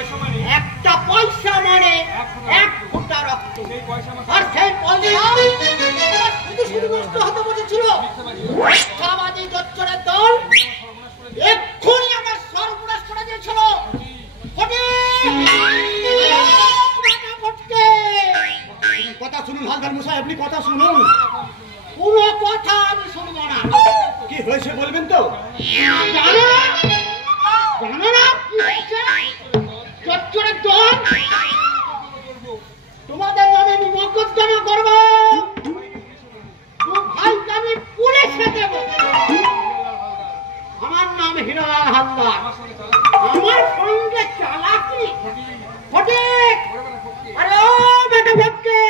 একটা পয়সা মানে 1 ফোঁটা রক্ত। আর সেই পয়সা শুধু শুধু নষ্ট হতে বসেছিল। মিথ্যাবাদী জোচ্চোরের দল এক্ষুনি আমার সর্বনাশ করে দিয়েছিল। কথা শুনুন হালদার মশাই, আপনি কথা শুনুন। পুরো কথা আমি শুনবো না। কি হয়েছে বলবেন তো? জানো না? জানো না কি হয়েছে? জোচ্চোরের দল তোমাদের নামে আমি মোকদ্দমা করবো। ভাইকে আমি পুলিশে দেব। আমার নাম হিরালাল হালদার। আমার সঙ্গে চালাকি ফটিক। আরে ও বেটা ফটকে,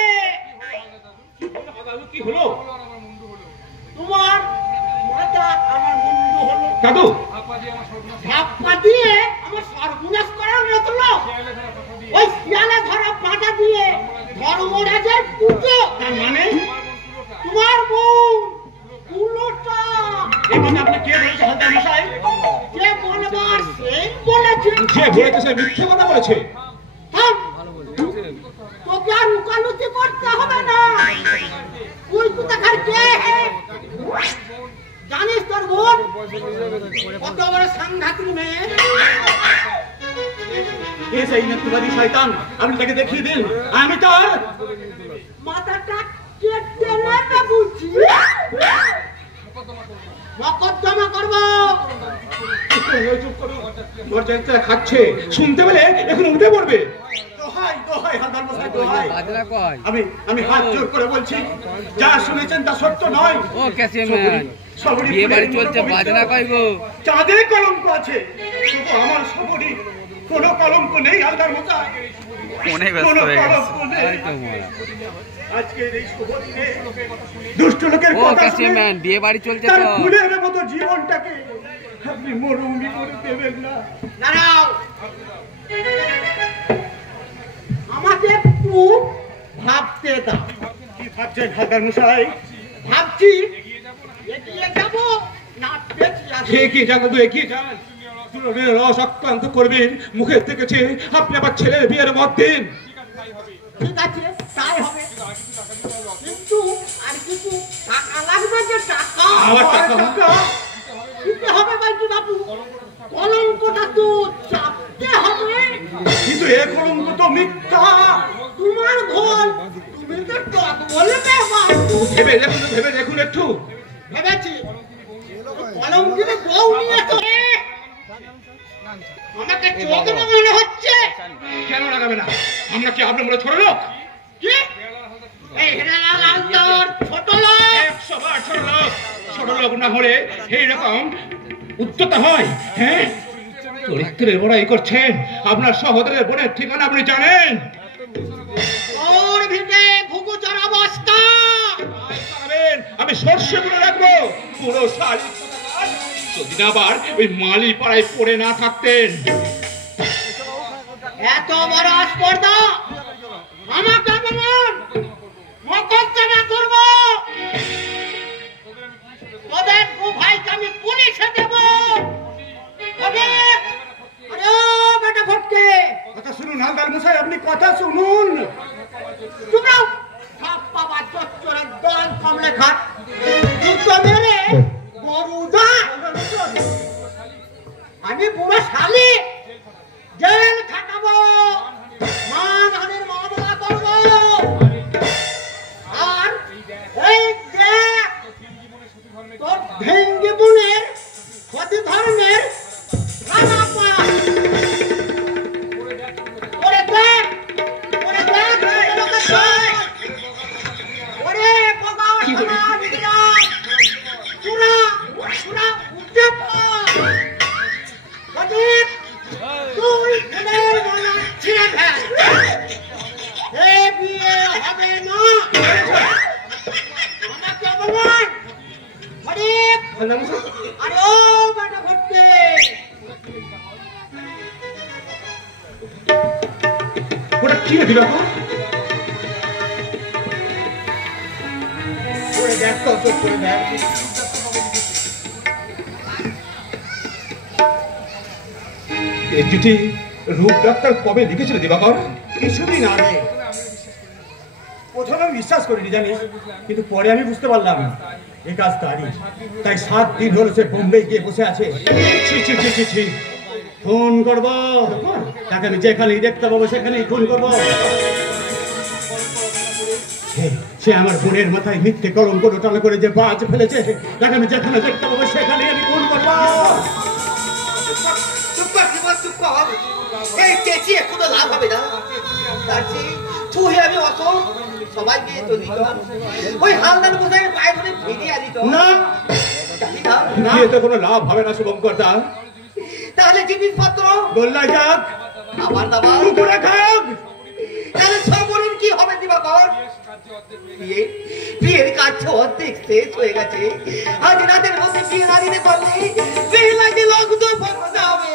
কি হলো? তোমার মাথা আমার মুন্ডু হলো। দাদু ধাপ্পা দিয়ে আমার সর্বনাশ করার মতো লোক। ওই শিয়ালে ধরা পাটা দিয়ে ধর্মরাজের পুজো। তার মানে তোমার বোন পুলোটা। এই কথা আপনি কে বলেছে হালদার মশাই? যে বলবার সেই বলেছে। যে বলেছে সে মিথ্যে কথা বলেছে। থাম, তোকে আর লুকালুচি করতে হবে না। তুই কোথাকার কে? জানিস তোর বোন কত বড় সাংঘাতিক মেয়ে? এ সেই মিথ্যাবাদী শয়তান, আপনি তাকে দেখিয়ে দিন। আমি তার মাথাটা কেটে নেবে বুঝি। মকদ্দমা করবো। চুপ করুন, মর্যাদা খাচ্ছে। শুনতে পেলে এখন উঠে পড়বে। দোহাই দোহাই হালদার মশাই দোহাই। আমি হাত জোর করে বলছি, যা শুনেছেন তা সত্য নয়। ও ক্যাসিয়াম্যান, বিয়ে বাড়ি চলছে, বাজনা কইবো। চাঁদে কলঙ্ক আছে, কিন্তু আমার সবরই কোনো কলঙ্ক নেই হালদার মশাই। মনে ব্যস্ত কোনো হয়ে কলঙ্ক নেই। গেছে। আজকের এই শুভ দিনে দুষ্ট লোকের ও কথা শুনে ক্যাসিয়াম্যান, বিয়ে বাড়ি চলছে তার তো। ফুলের মতো জীবনটাকে আপনি মরুমি করে দেবেন না। দাঁড়াও, আমাকে একটু ভাবতে দাও। কি ভাবছেন হালদার মশাই? ভাবছি এগিয়ে যাবো না পেছিয়ে আসবো। এগিয়ে যান, কিন্তু এগিয়ে যান। দুজনের রস আক্রান্ত করবেন মুখের থেকেছে। আপনি আবার ছেলের বিয়ের মত দিন। ঠিক আছে, তাই হবে। কিন্তু আর কিছু টাকা লাগবে। যে টাকা আবার টাকা? দিতে হবে বাইজি বাবু। কলঙ্কটা তো চাপতে হবে। কিন্তু এ কলঙ্ক তো মিথ্যা। তোমার ঘর, তুমি তো টক বলবে বাবু। ভেবে দেখুন একটু। ভেবেছি কলঙ্কের বউ নিয়ে তো আমাকে চোখ না মনে হচ্ছে। কেন লাগাবে না? আমরা কি আপনার মনে ছোট লোক? কি এই হিরালাল হালদার ছোট লোক? 100 বার ছোট লোক। ছোট লোক না হলে এইরকম উচ্চতা হয়? হ্যাঁ, চরিত্রের বড়াই করছেন। আপনার সহোদরের বোনের ঠিকানা আপনি জানেন? ওর ভিতরে ঘুঘুচর অবস্থা। আমি সর্ষে করে রাখবো পুরো শাড়ি। যদি না আবার ওই মালি পাড়ায় পড়ে না থাকতেন। এত বড় আস্পর্ধা আমাকে বলুন, মোকদ্দমা করব। তোদের দু ভাইকে আমি পুলিশে দেব। আরে ও বেটা ফটকে, কথা শুনুন হালদার মশাই, আপনি কথা শুনুন। তোমরা ছাপ্পা বা চচ্চরের দল কমলে খাট দুটো মেরে গরুদা। আমি পুরো শালি জেল খাটাবো, মানহানির মামলা করবো। আর এই দেখ তোর ভেঙ্গি বোনের ক্ষতি ধর্মের থানা পাস। ওরে দেখ, ওরে দেখ, ওরে বাবা পুরা পুরা উঠে পড়। তুই ফুলের মালা ছিঁড়ে ফেল। এ বিয়ে হবে না। আমাকে বলুন ফটিক। আরে ও বেটা ফটকে, ওটা কি দিল? করে দেখ তো, চোখ করে দেখ। এই চিঠি রূপ ডাক্তার কবে লিখেছিল দিবাকর? কিছুদিন আগে। প্রথমে আমি বিশ্বাস করিনি জানিস, কিন্তু পরে আমি বুঝতে পারলাম এই কাজ তারই। তাই 7 দিন হলো সে বোম্বে গিয়ে বসে আছে। ফোন করবো তাকে, আমি যেখানেই দেখতে পাবো সেখানেই ফোন করবো। সে আমার বোনের মাথায় মিথ্যে কলঙ্ক রটনা করে যে বাজ ফেলেছে, তাকে আমি যেখানে দেখতে পাবো সেখানেই আমি ফোন করবো। এই চেঁচিয়ে কোনো লাভ হবে না। তুই আমি অত সবাই গিয়ে তো দিত ওই হালদার কোথায় পায়ে ধরে ফিরিয়ে দিত না, এতে কোনো লাভ হবে না শুভঙ্কর দা। তাহলে জিনিসপত্র গোল্লা যাক, আবার দাবার কুকুরা খাক, তাহলে সবরণ কি হবে দিবাকর? বিয়ের কাজ অর্ধেক শেষ হয়ে গেছে। আজ রাতের মধ্যে বিয়ে না দিতে পারলে বিয়ে লাগে লগ্ন ভঙ্গ হবে।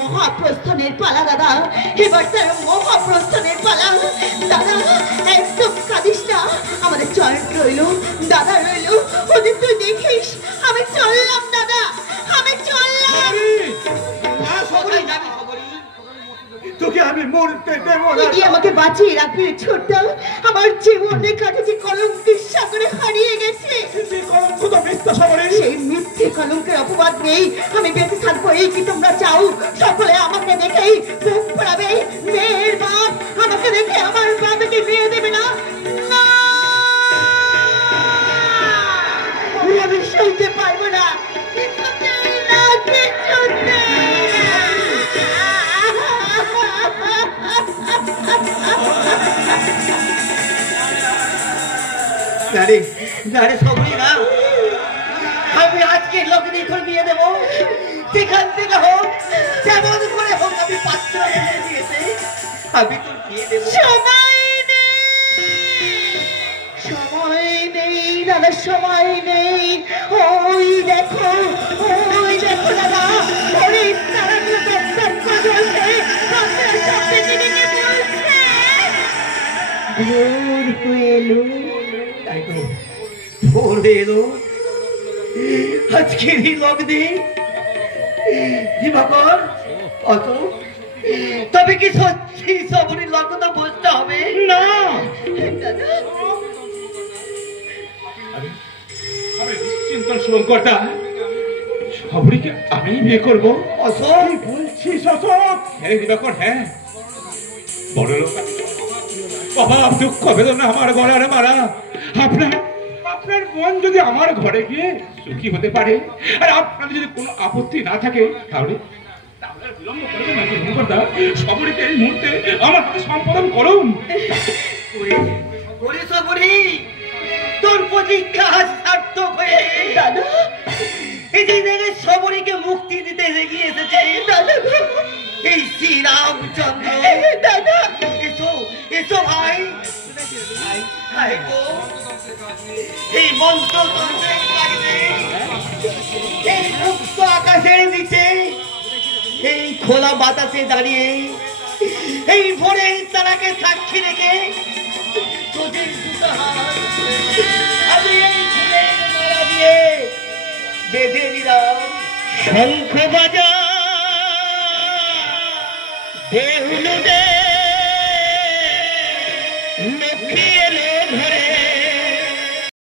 মহাপ্রস্থানের পালা দাদা, এবার তার মহাপ্রস্থানের পালা দাদা। একদম কাঁদিস না, আমাদের জয়েন্ট রইল দাদা, রইল ওদের তুই দেখিস। আমি চললাম দাদা, আমি চললাম। তোকে আমি মরতে দেবো না। তুই আমাকে বাঁচিয়ে রাখবি ছোট্টা, আমার জীবনে কাটেছে কলঙ্কের সাগরে হারিয়ে গেছে। সেই মিথ্যে কলঙ্কের অপবাদ নেই, আমি বেঁচে থাকবো এই কি তোমরা চাও? সকলে আমাকে দেখেই বুক পড়াবে। মেয়ের বাপ আমাকে দেখে আমার বাবাকে বিয়ে দেবে না, আমি সইতে পারবো না। আমি আজকে লগ্নে করে বিয়ে দেবো, সেখান থেকে হোক যেমন করে হোক আমি পাত্র দিয়েছে, আমি তোর বিয়ে দেবো। সময় নেই দাদা, সময় নেই। ওই দেখো দাদা, ওই তারা ভোর হয়ে এলো। তাই তো ভোর হয়ে এলো আজকের এই লগ্নে দিবাকর। অত তবে কি সত্যি সবরই লগ্ন বসতে হবে? না, চিন্তন শুভঙ্কর দা, সবরিকে আমি বিয়ে করবো। অশোক বলছিস অশোক? হ্যাঁ দিবাকর, হ্যাঁ। বড় লোক অভাব দুঃখ বেদনা আমার গলার মারা। আপনার বোন যদি আমার ঘরে গিয়ে সুখী হতে পারে, আর আপনাদের যদি কোনো আপত্তি না থাকে, তাহলে বিলম্ব করবেন নাকি শুভঙ্কর দা? সবরিকে এই মুহূর্তে আমার হাতে সম্পাদন করুন। তোর প্রতীক্ষা সার্থক হয়ে দাদা এই যে সবরীকে মুক্তি দিতে এগিয়ে এসেছে দাদা, এই শ্রীরামচন্দ্র। দাদা এসো এসো ভাই, এই মন্ত্র এই মুক্ত আকাশের নিচে, এই খোলা বাতাসে দাঁড়িয়ে, এই ভোরের তারাকে সাক্ষী রেখে তোদের দুটো হাত আমি এই ফুলের মালা দিয়ে বেঁধে দিলাম। শঙ্খ বাজা দেউল দে